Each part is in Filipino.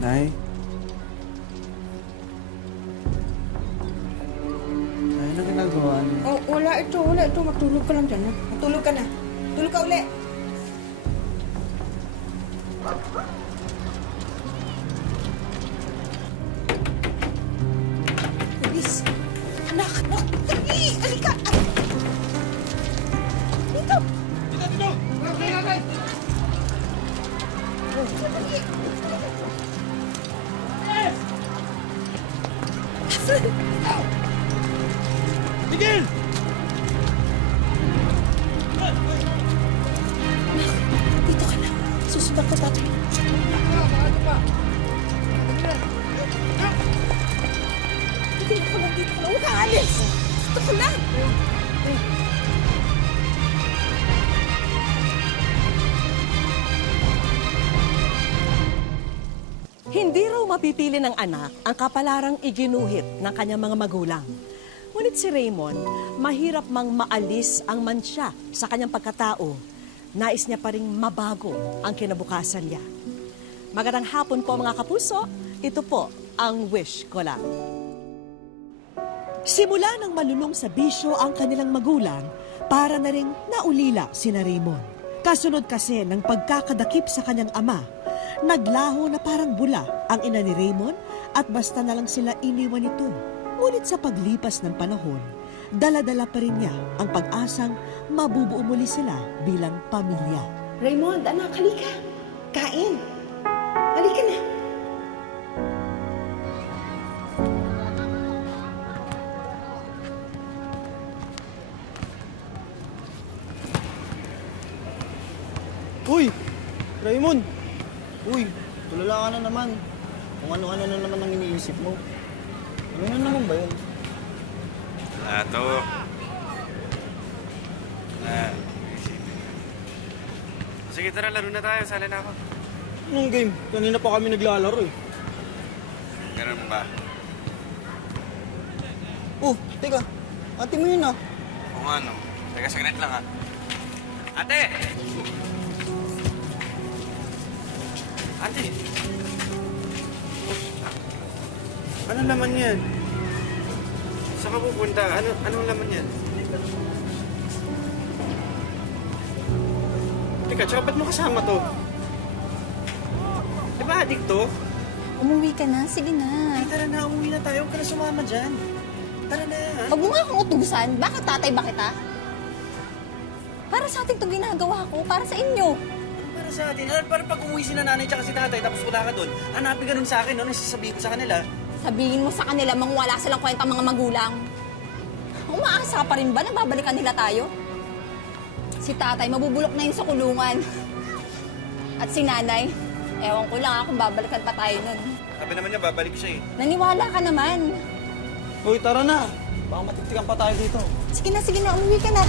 Nay? Nay, ano ginagawa niyo? Oh, wala ito. Matulog ka lang dyan. Ha? Matulog ka na. Tulog ka uli. Bilis. Anak, dali. Halika. Dito. Dito! Dali! Miguel! Dito ka na. Susundan ko, tatay. Dito ka lang. Huwag ka alis. Dito ka lang. Hindi raw mapipili ng anak ang kapalarang iginuhit ng kanyang mga magulang. Ngunit si Raymond, mahirap mang maalis ang mansya sa kanyang pagkatao. Nais niya pa ring mabago ang kinabukasan niya. Magandang hapon po mga kapuso, ito po ang Wish Ko Lang. Simula ng malulong sa bisyo ang kanilang magulang, para na ring naulila sina Raymond. Kasunod kasi ng pagkakadakip sa kanyang ama, naglaho na parang bula ang ina ni Raymond at basta na lang sila iniwan nito. Ngunit sa paglipas ng panahon, dala-dala pa rin niya ang pag-asang mabubuo muli sila bilang pamilya. Raymond, anak, halika. Kain. Halika na. Uy! Raymond! Uy! Tulala ka na naman. Kung ano-ano na naman ang iniisip mo. Ano na naman ba yun? Wala to. Sige, tara, laro na tayo. Sali na ako. Anong game? Kanina pa kami naglalaro eh. Ganun ba? Oh, teka. Ate mo yun ah. Kung ano. Teka, saglit lang ha. Ate! Ate! Ano laman yan? Saan ka pupunta? Anong laman yan? Teka, tsaka ba't mo kasama to? Di ba adik to? Umuwi ka na? Sige na. Ay, tara na, umuwi na tayo. Huwag ka na sumama dyan. Tara na. Huwag mo nga akong utusan. Bakit tatay ba kita? Para sa atin itong ginagawa ko. Para sa inyo. Para sa atin. Para pag umuwi si nanay tsaka si tatay tapos wala ka doon, hanapin ka nun sa akin, no? Nasasabihin ko sa kanila. Sabihin mo sa kanila mang wala silang kwenta mga magulang. Umaasa pa rin ba na babalikan nila tayo? Si tatay, mabubulok na yun sa kulungan. At si nanay, ewan ko lang kung babalikan pa tayo nun. Sabi naman niya, babalik siya eh. Naniwala ka naman. Uy, tara na. Baka matiktikan pa tayo dito. Sige na, umuwi ka na.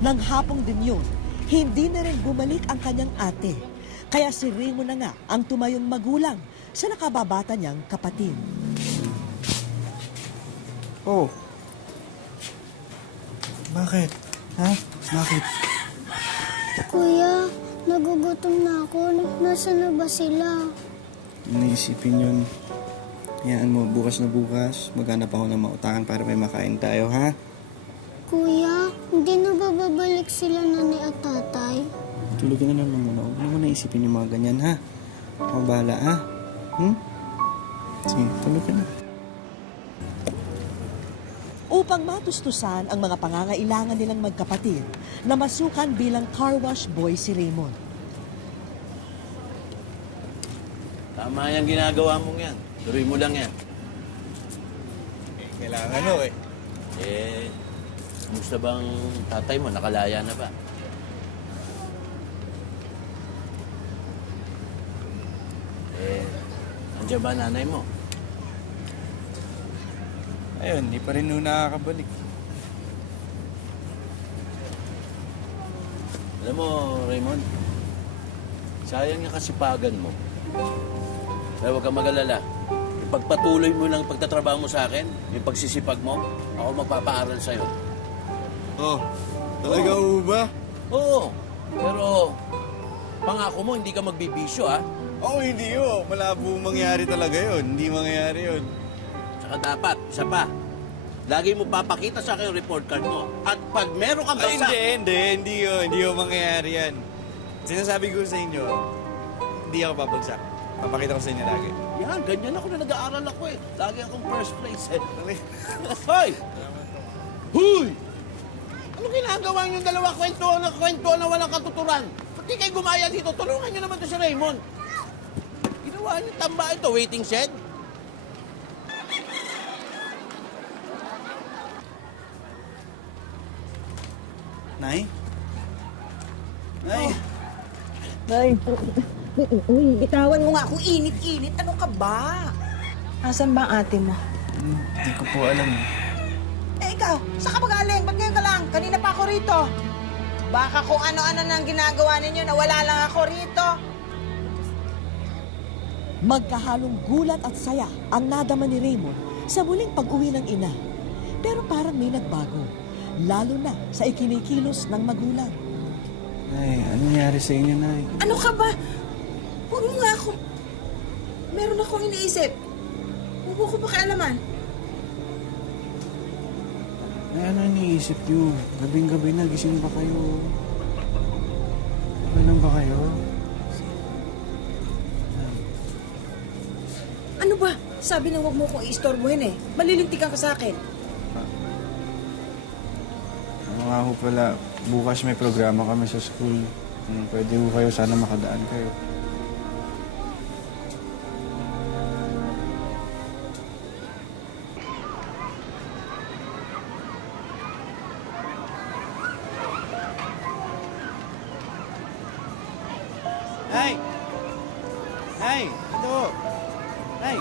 Nang hapong din yun, hindi na rin bumalik ang kanyang ate. Kaya si Raymond na nga ang tumayong magulang sa nakababata niyang kapatid. Oh. Bakit? Ha? Bakit? Kuya, nagugutom na ako. Nasaan na ba sila? Naisipin yun. Hayaan mo, bukas na bukas, maghanap ako ng mautangan para may makain tayo, ha? Kuya, hindi na ba babalik sila nanay at tatay? Tulog ka na naman muna. Huwag naman naisipin yung mga ganyan, ha? Ako bahala, ha? Sige, tulog ka na. Upang matustusan ang mga pangangailangan nilang magkapatid, namasukan bilang car wash boy si Raymond. Tama yung ginagawa mong yan. Tuloy mo lang yan. Kailangan mo, eh. Kumusta bang tatay mo? Nakalaya na ba? Andiyan ba nanay mo? Ayun, hindi pa rin nung nakakabalik. Alam mo, Raymond, sayang yung kasipagan mo. Kaya huwag kang mag-alala. Ipagpatuloy mo lang pagtatrabaho mo sa akin, yung pagsisipag mo, ako magpapaaral sa'yo. Oh, talaga ba? Oo, pero Pangako mo, hindi ka magbibisyo, ha? Oo, hindi yun. Malabo mangyari talaga yun. Hindi mangyayari yun. Tsaka dapat, isa pa, lagi mo papakita sa akin yung report card mo. At pag meron kang Ay, bagsak, hindi yun. Hindi yun mangyayari yan. Sinasabi ko sa inyo, hindi ako babagsak. Papakita ko sa inyo lagi. yan, ganyan ako na nag-aaral ako eh. Lagi akong first place eh. Hoy! Huy! Ano ginagawa niyong dalawa? Kwentuhan na walang katuturan. Pati kayo gumaya dito, tulungan niyo naman to si Raymond. Ginawa niyo tamba ito, waiting shed. Nay? Nay? Bitawan mo nga ako, init-init. Ano ka ba? Asan ba ang ate mo? Hindi ko po alam. Eh ikaw, saan ka ba galing? Ba't ngayon ka lang? Kanina pa ako rito. Baka kung ano-ano nang ginagawa ninyo na wala lang ako rito. Magkahalong gulat at saya ang nadama ni Raymond sa muling pag-uwi ng ina. Pero parang may nagbago, lalo na sa ikinikilos ng magulang. Nay, ano nangyari sa inyo, Nay? Ano ka ba? Huwag mo nga ako. Meron akong iniisip. Huwag mo ko pakialaman. Nay, ano iniisip niyo? Gabing-gabi na, gising ba kayo? Ano ba kayo? Ano ba? Sabi na huwag mo kong i-istorbohin eh. Malilintikan ka sa akin. Ano nga ho pala, bukas may programa kami sa school. Pwede ho kayo, sana makadaan kayo. Nay! Nay! Ito! Nay!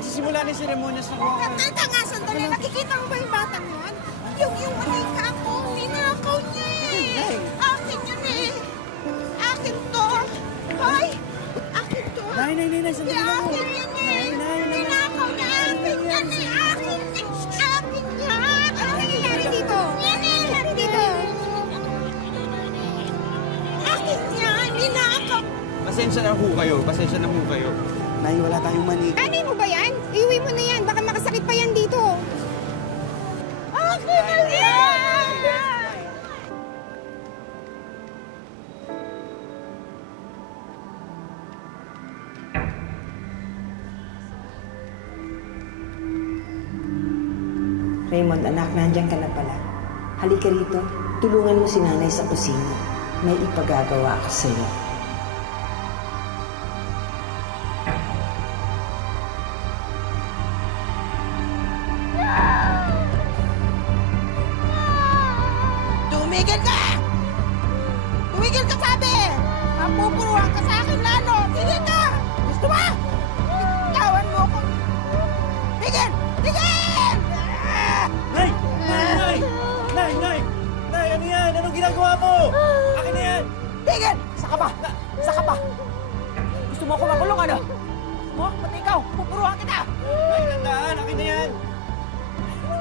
Sisimula na yung seremonyas na kuha. Teka nga, sandali. Nakikita mo ba yung batang yun? Yung manika ko, ninakaw niya eh. Akin yun eh. Akin to. Hoy! Akin to. Nay, sandali lang ho. Akin yun eh. Ninakaw niya. Akin yan eh. Akin yan. Akin yan. Ano nangyayari dito? Yan eh. Nangyayari dito. Akin yan. Ninakaw. Pasensya na ho kayo. Nay, wala tayong mani. Anay mo ba yan? Iuwi mo na yan. Baka makasakit pa yan dito. Akin na yan. Raymond, anak, nandiyan ka na pala. Halika rito, tulungan mo si nanay sa kusina. May ipagagawa ka sa'yo. Tumigil ka! Tumigil ka sabi! Mapupuruhan ka sa akin lalo! Tigil ka! Gusto mo? Tawan mo ako! Tigil! Tigil! Nay! Nay, ano yan? Anong ginagawa mo? Akin na yan! Tigil! Saka ba? Saka ba? Gusto mo ako makulong ano? Mo? Pati ikaw! Pupuruhan kita! Nay, tandaan! Akin na yan!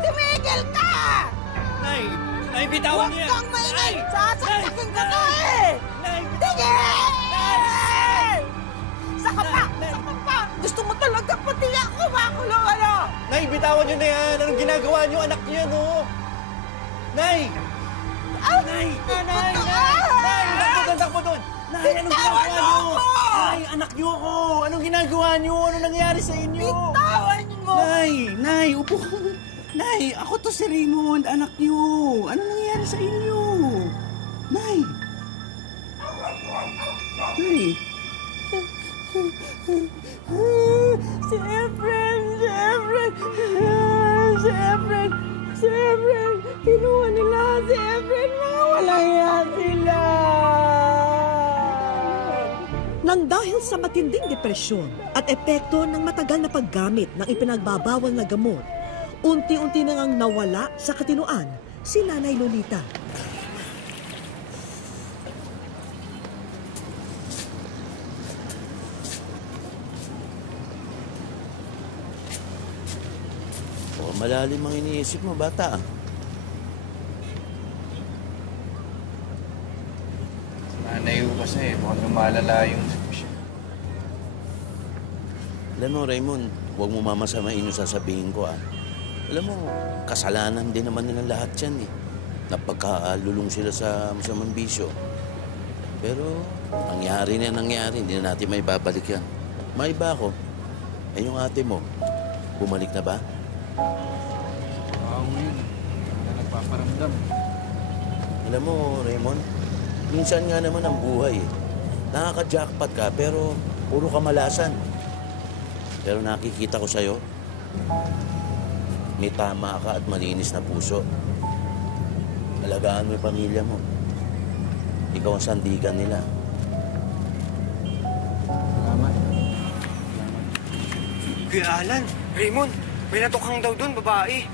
Tumigil ka! Nay, bitawan Huwag niya! kang maingay! Sasaksakin ka na eh! Nay! Tigil! Saka pa! Saka pa! Gusto mo talaga pati ako makulong ano? Nay, bitawan niyo na yan! Anong ginagawa niyo? Anak niyo, no? Nay! Nay! Takbo doon! Nay, anong ginagawa Bitawan niyo? mo ako! Nay, anak niyo ako! Anong ginagawa niyo? Anong nangyari sa inyo? Bitawan mo! Nay, upo ka. Nay, ako to si Raymond, anak niyo. Anong nangyari sa inyo? Nay! Si Efren! Kinuha nila si Efren! Mga walang yan sila! Nang dahil sa matinding depresyon at epekto ng matagal na paggamit ng ipinagbabawal na gamot, unti-unti na ngang nawala sa katinuan si Nanay Lolita. Malalim ang iniisip mo, bata. kasi mukhang lumalala yung sitwasyon. Alam mo, Raymond, huwag mo mamasamain yung sasabihin ko, ah. Alam mo, kasalanan din naman nilang lahat yan, eh. Napagkalulong sila sa masamang bisyo. Pero, nangyari na nangyari, hindi na natin may babalik yan. May iba ako. Eh, yung ate mo, bumalik na ba? Oo, yun. Wala nagpaparamdam. Alam mo, Raymond, minsan nga naman ang buhay, eh. Nakaka-jackpot ka, pero puro kamalasan. Pero nakikita ko sa'yo, may tama ka at malinis na puso. Alagaan mo yung pamilya mo. Ikaw ang sandigan nila. Salamat. Kuya Alan, Raymond, may natukhang daw doon, babae.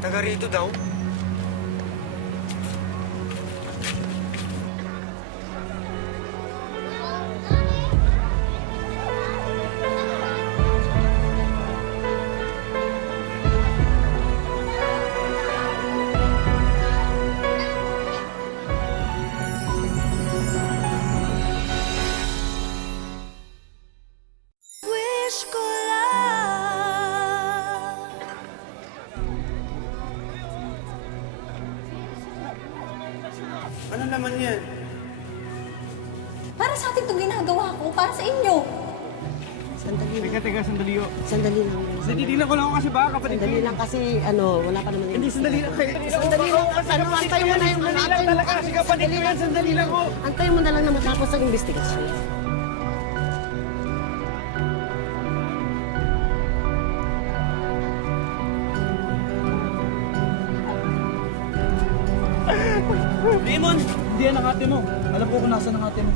Taga rito daw. Wish ko lang. Ano naman yan? Para sa atin itong ginagawa ko, para sa inyo. Teka, sandali o. Sandali lang. Natitignan ko lang ako kasi baka kapatid. Sandali lang kasi wala pa naman. Hindi, sandali lang. Sandali lang. Antay mo na yung Sandali lang talaga kasi kapatid ko yan. Sandali lang ko. Antay mo na lang na matapos ang investigasyon. Raymond! Hindi yan ang ate mo. Alam ko kung nasa ang ate mo.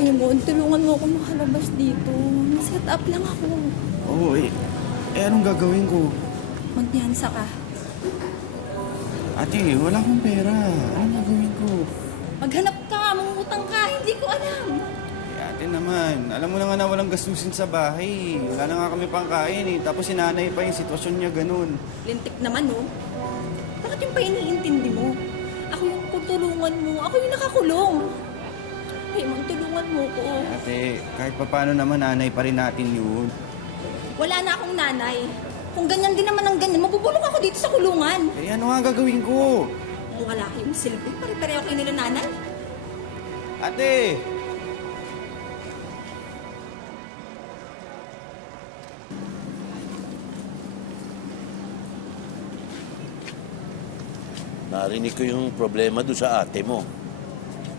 Raymond, tulungan mo ako makalabas dito. Set up lang ako. Oo, anong gagawin ko? Magpiyansa ka. Ate, wala akong pera. Anong gagawin ko? Maghanap ka, mangungutang ka, hindi ko alam. Ate naman, alam mo na nga na walang gastusin sa bahay. Wala na nga kami pangkain eh. Tapos si nanay pa yung sitwasyon niya ganun. Lintik naman, oh. Bakit yung pa iniintindi mo? Ako yung tutulungan mo. Ako yung nakakulong. Raymond, tulungan mo ko. Ate, kahit papaano naman nanay pa rin natin yun. Wala na akong nanay. Kung ganyan din naman ang ganyan, mabubulok ako dito sa kulungan. Eh ano nga gagawin ko? Kung wala kayong silbi, pare-pareho kayo nila nanay. Ate! Narinig ko yung problema doon sa ate mo.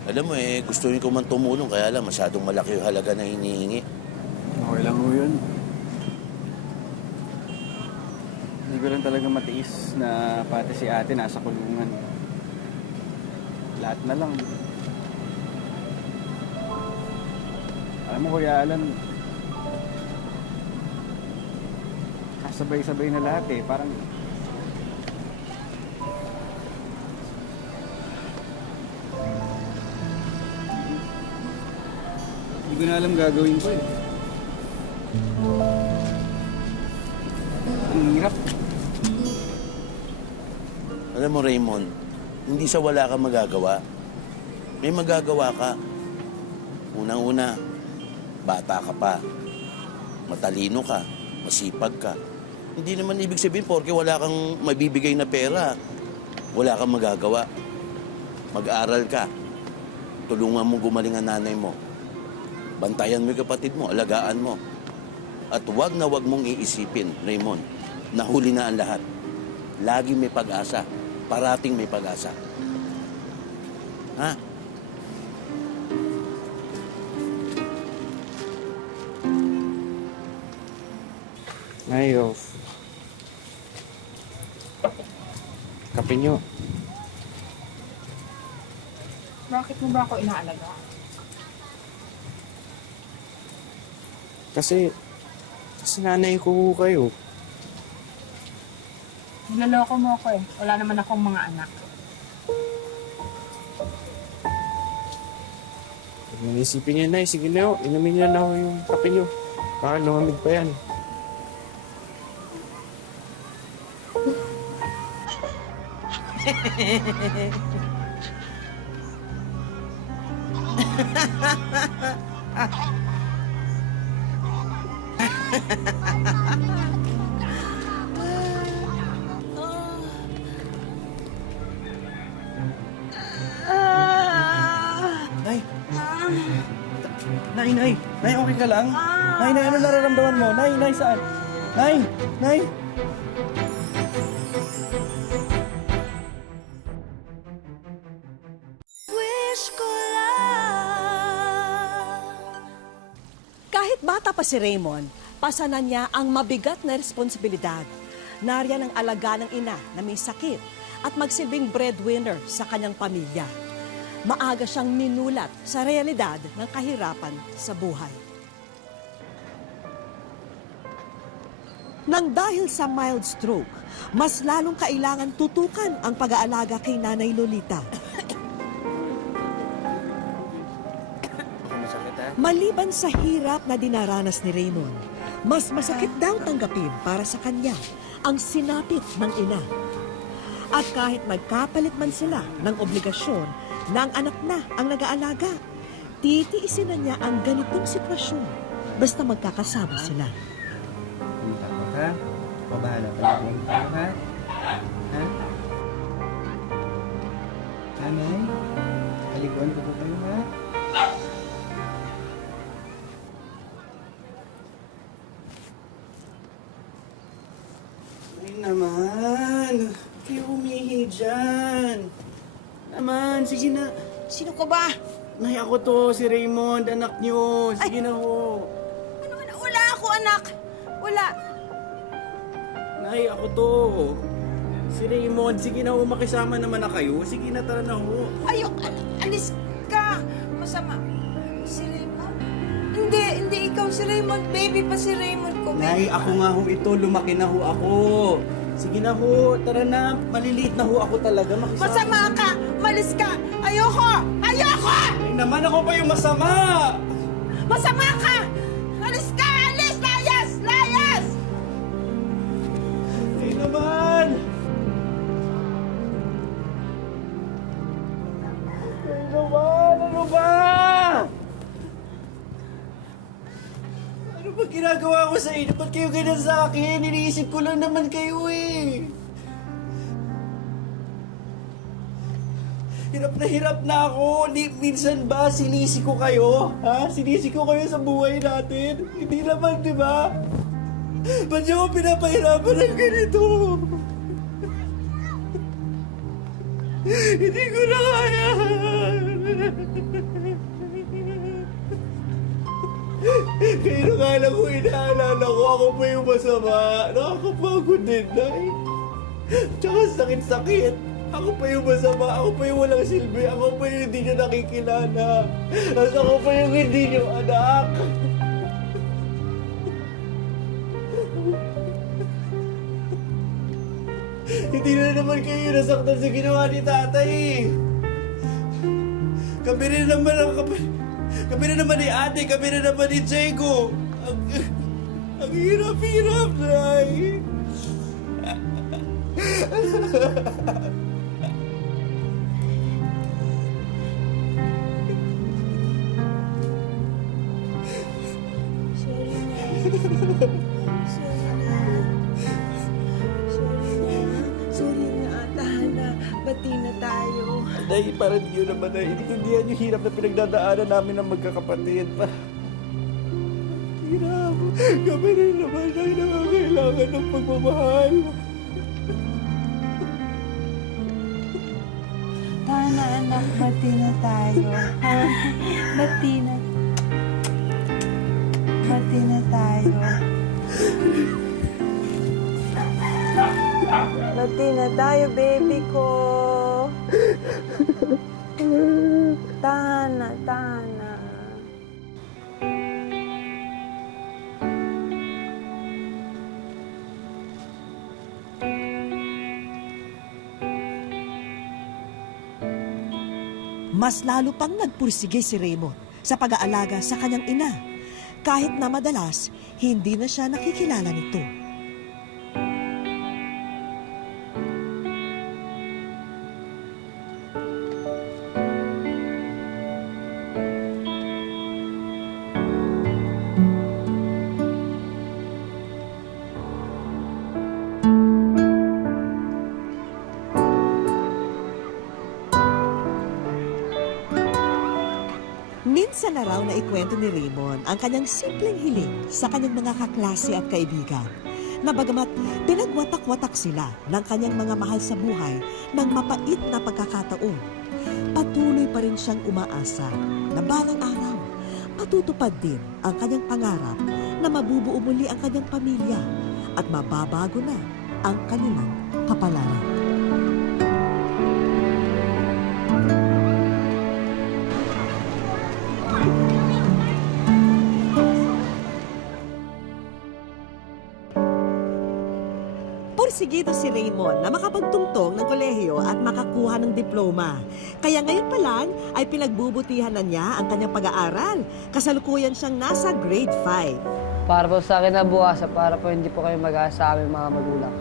Alam mo gusto ko man tumulong, kaya lang masyadong malaki yung halaga na hinihingi. Okay lang ho yun. Hindi ko lang talaga matiis na pati si ate nasa kulungan. Lahat na lang. Alam mo, Kuya Alan, kasabay-sabay na lahat eh. Parang hindi ko na alam gagawin ko eh. Ang hirap. Alam mo, Raymond, hindi sa wala ka magagawa. May magagawa ka. Unang-una, bata ka pa. Matalino ka. Masipag ka. Hindi naman ibig sabihin porke wala kang mabibigay na pera. Wala kang magagawa. Mag-aral ka. Tulungan mo gumaling ang nanay mo. Bantayan mo yung kapatid mo, alagaan mo. At wag na wag mong iisipin, Raymond, na huli na ang lahat. Lagi may pag-asa. Parating may pag-asa. Ha? Ayo. Kape nyo. Bakit mo ba ako inaalaga? Kasi nanay ko kayo. Niloloko mo ako eh. Wala naman akong mga anak. Naisipin niya, Nay. Sige na ho, inumin niya na ho yung kape niyo. Baka lumamig pa yan. Nay! Nay! Nay, okay ka lang? Nay, ano nararamdaman mo? Nay, saan? Nay! Kahit bata pa si Raymond, pasanan niya ang mabigat na responsibilidad. Nariyan ang alaga ng ina na may sakit at magsilbing breadwinner sa kanyang pamilya. Maaga siyang minulat sa realidad ng kahirapan sa buhay. Nang dahil sa mild stroke, mas lalong kailangan tutukan ang pag-aalaga kay Nanay Lolita. Maliban sa hirap na dinaranas ni Raymond, mas masakit daw tanggapin para sa kanya ang sinapit ng ina. At kahit magkapalit man sila ng obligasyon na ang anak na ang nag-aalaga, titiisin na niya ang ganitong sitwasyon basta magkakasama sila. Hindi takot ha? Pabahala ka na lang tayo ha? Ha? Nanay? Halikuan ko po kayo ha? Ay naman! Kayo humihi dyan! Naman, sige na. Sino ka ba? Nay, ako to, si Raymond, anak niyo. Sige na ho. Wala ako, anak. Wala. Nay, ako to. Si Raymond, sige na ho, makisama naman na kayo. Sige na, tara na ho. Ayok, alis ka. Masama. Si Raymond? Hindi ikaw si Raymond. Baby pa si Raymond ko. Nay, ako nga ho ito, lumaki na ho ako. Sige na ho, tara na. Maliliit na ho ako talaga, makisama. Masama ka. Malis ka. Ayoko. Ay naman, ako pa yung masama. Masama ka. Alis ka. Alis. Layas. Ay naman. Ano ba? Ano ba ginagawa ko sa inyo? Ba't kayo ganyan sa akin? Iniisip ko lang naman kayo eh. Hirap na ako. Minsan ba sinisi ko kayo? Ha? Sinisi ko kayo sa buhay natin? Hindi naman, di ba? Ba't niyo ako pinapahirapan ng ganito? Hindi ko na kaya. Kaya nakala ko, inaalala ko, ako pa yung masama. Nakakapagod din, Nay. Tsaka sakit-sakit. Ako pa yung masama, ako pa yung walang silbi, ako pa yung hindi nyo nakikilala. At ako pa yung hindi nyo anak. Hindi na naman kayo nasaktan sa ginawa ni tatay eh. Kami rin naman ni ate, kami rin naman ni Diego. Ang hirap-hirap, Nay. Sorry na. Tahan na. Bati na tayo. Nay, parang di yun naman na intindihan yung hirap na pinagdadaanan namin ng magkakapatid. Hirap. Kami rin naman ay nangangailangan ng pagmamahal. Tana anak, bati na tayo. Ha? Bati na tayo. Bati na tayo, baby ko. Tana. Mas lalo pang nagpursige si Raymond sa pag-aalaga sa kanyang ina, kahit na madalas hindi na siya nakikilala nito. Minsan na raw na ikwento ni Raymond ang kanyang simpleng hiling sa kanyang mga kaklase at kaibigan, na bagamat pinagwatak-watak sila ng kanyang mga mahal sa buhay ng mapait na pagkakataon, patuloy pa rin siyang umaasa na balang araw matutupad din ang kanyang pangarap na mabubuo muli ang kanyang pamilya at mababago na ang kanilang kapalaran. Porsigido si Raymond na makapagtungtong ng kolehiyo at makakuha ng diploma. Kaya ngayon pa lang ay pinagbubutihan na niya ang kanyang pag-aaral. Kasalukuyan siyang nasa grade 5. Para po sa akin na bukas, para po hindi po kayo mag-aasa sa aming mga magulang.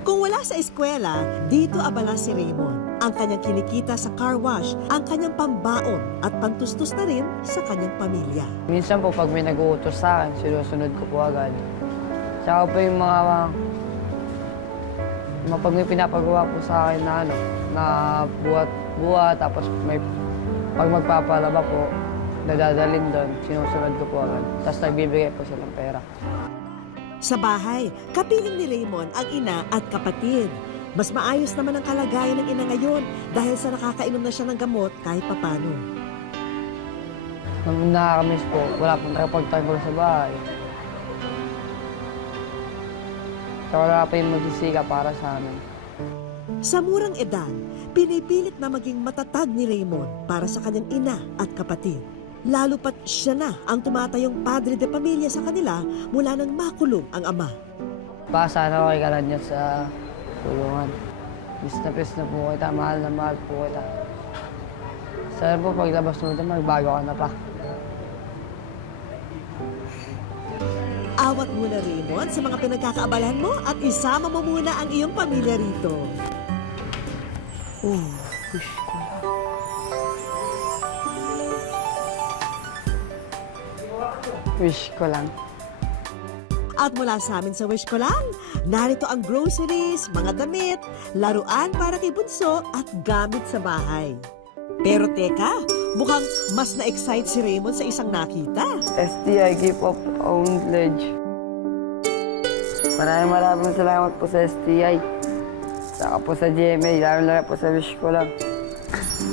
Kung wala sa eskwela, dito abala si Raymond. Ang kanyang kinikita sa car wash, ang kanyang pambaon at pantustos na rin sa kanyang pamilya. Minsan po pag may nag-uutos sa akin, sinusunod ko po agad. Tsaka po yung mga pag may pinapagawa po sa akin na na buhat, tapos may pag magpapalaba po, nadadalin doon, sinusunod ko po agad. Tapos nagbibigay po siya ng pera. Sa bahay, kapiling ni Raymond ang ina at kapatid. Mas maayos naman ang kalagayan ng ina ngayon dahil sa nakakainom na siya ng gamot kahit papano. Nung nakakamiss po, wala pong nakapagtanggol sa bahay. Tsaka wala pa yung magsisika para sa amin. Sa murang edad, pinipilit na maging matatag ni Raymond para sa kanyang ina at kapatid. Lalo pat siya na ang tumatayong padre de pamilya sa kanila mula nang makulong ang ama. Sana ko kay Kalanya sa tulungan. Pis na po kita, mahal na mahal po kita. Sana po paglabas mo ito, magbago ka na pa. Awat muna, Raymond, sa mga pinagkakaabalahan mo at isama mo muna ang iyong pamilya rito. Wish ko lang. At mula sa amin sa Wish Ko Lang, narito ang groceries, mga damit, laruan para kay Bunso at gamit sa bahay. Pero teka, mukhang mas na-excite si Raymond sa isang nakita. STI, Keep Up Own Pledge. Maraming salamat po sa STI. Saka po sa GMA, lalo po sa Wish Ko Lang.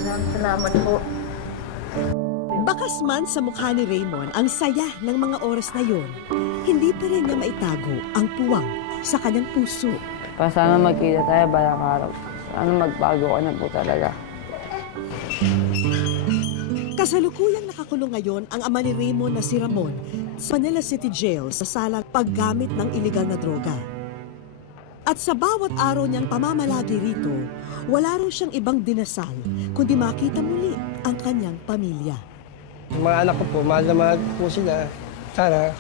Maraming salamat po. Bakas man sa mukha ni Raymond ang saya ng mga oras na yun, hindi pa rin niya maitago ang puwang sa kanyang puso. Sana magkita tayo balang araw. Sana magbago ka na po talaga. Kasalukuyang nakakulong ngayon ang ama ni Raymond na si Ramon sa Manila City Jail sa salang paggamit ng iligal na droga. At sa bawat araw niyang pamamalagi rito, wala raw siyang ibang dinasal kundi makita muli ang kanyang pamilya. Yung mga anak ko po, mahal na mahal po sila. Sana,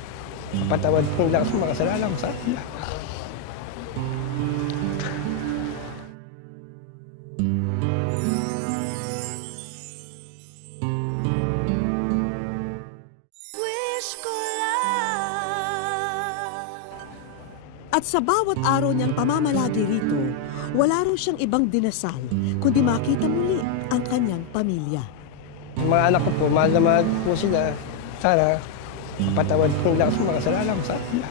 mapatawad po nila sa mga kasalanan ko sa kanila. At sa bawat araw niyang pamamalagi rito, wala raw siyang ibang dinasal kundi makita muli ang kanyang pamilya. Yung mga anak ko po, mahal na mahal po sila. Sana, mapatawad po nila sa mga kasalanan ko sa kanila.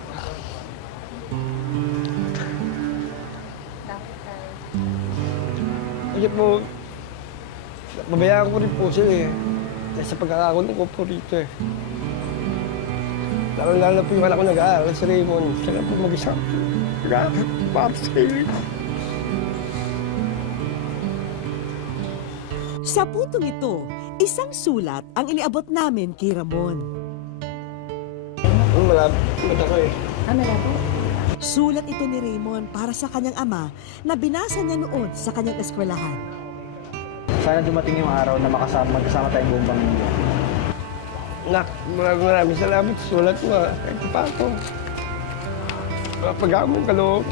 Kasi po, mabayaan ko rin po sila eh. Dahil sa pagkakakulong ko po rito eh. Lalo po yung anak ko nag-aaral, si Raymond. Siya po mag-isa. Grabe, para sa kayo. Sa puntong ito, isang sulat ang iniabot namin kay Ramon. Malapit ako eh. Sulat ito ni Raymond para sa kanyang ama na binasa niya noon sa kanyang eskwelahan. Sana dumating yung araw na magkasama tayong buong pamilya. Nak, maraming salamat sa sulat mo. Kahit pa ako. Pag-among kaloob.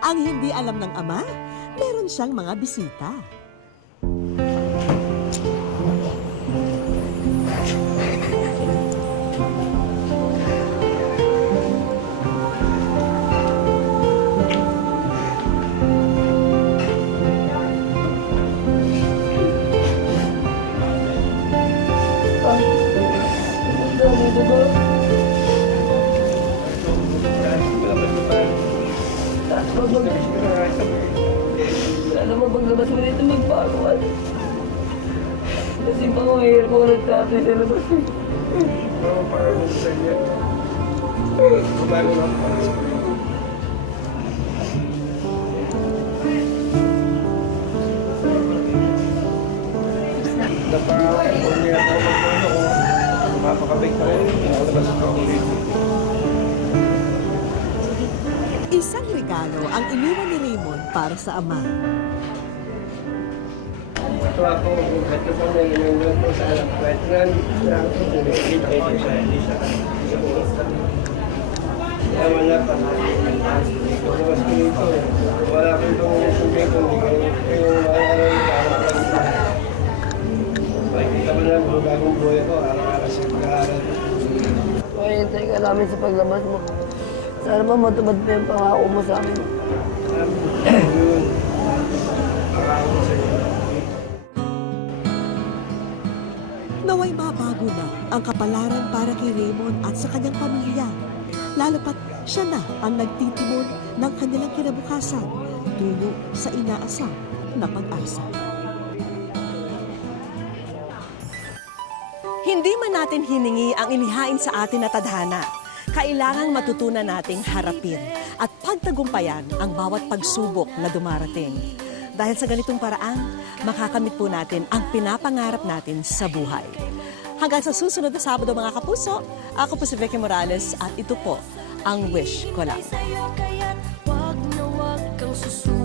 Ang hindi alam ng ama, meron siyang mga bisita. Sana mapaglabas mo dito magbaguan. Kasi mahirap ko nagtatay sa labas. Oo, parang sa kanya. Bago lang para sa kanya. Napakakay ko niya ako magpano ko. Mapakabig pa rin. Nakalabas ko ako dito. Isang regalo ang iniwan ni Raymond para sa ama. Ito ako, ito pa may ginagawa ko sa alam ko. Ito na, kita ko sa Elisa. Kaya wala pa. Lumabas ko dito. Wala ko itong sabihin ko. Hindi kayo makakaroon para lang. Makikita mo na, bagong buhay ko. Araw-araw sa pag-aaral. Mahintay ka namin sa paglabas mo. Sana ba matupad pa yung pangako mo sa amin. Yun. Pangako ko sa iyo. Naway mabago na ang kapalaran para kay Raymond at sa kanyang pamilya. Lalo pat siya na ang nagtitimon ng kanilang kinabukasan tungo sa inaasam na pag-asa. Hindi man natin hiningi ang inihain sa atin na tadhana, kailangang matutunan nating harapin at pagtagumpayan ang bawat pagsubok na dumarating. Dahil sa ganitong paraan, makakamit po natin ang pinapangarap natin sa buhay. Hanggang sa susunod na Sabado mga kapuso, ako po si Vicky Morales at ito po ang Wish Ko Lang. Sa'yo kaya't wag na wag kang susunod.